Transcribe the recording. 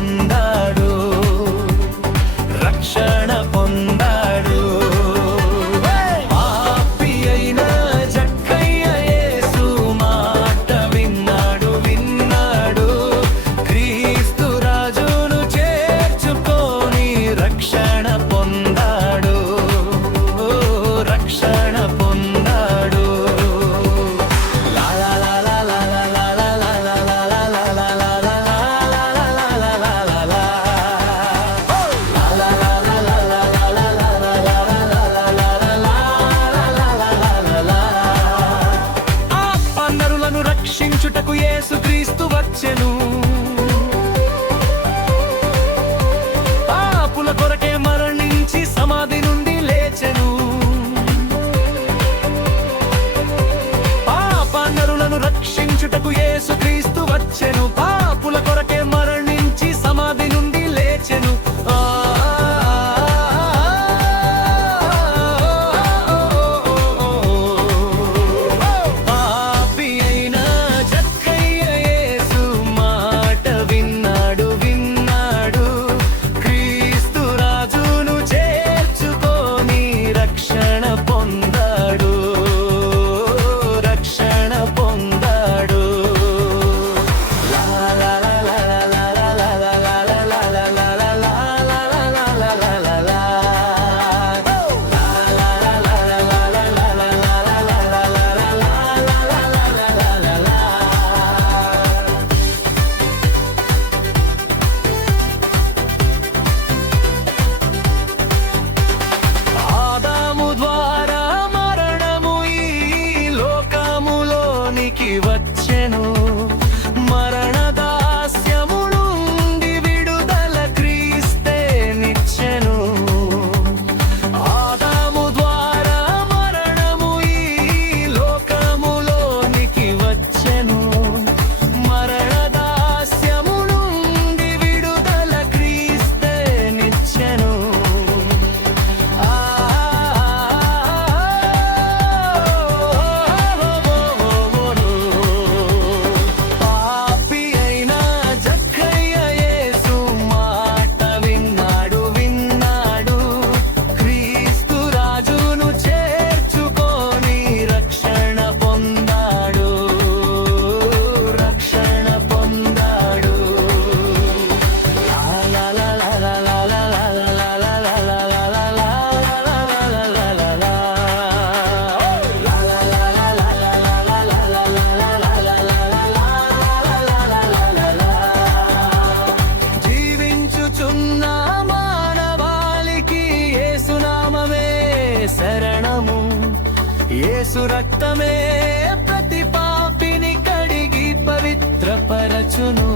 onda. você não vai. యేసు రక్తమే ప్రతి పాపిని కడిగి పవిత్రపరచును.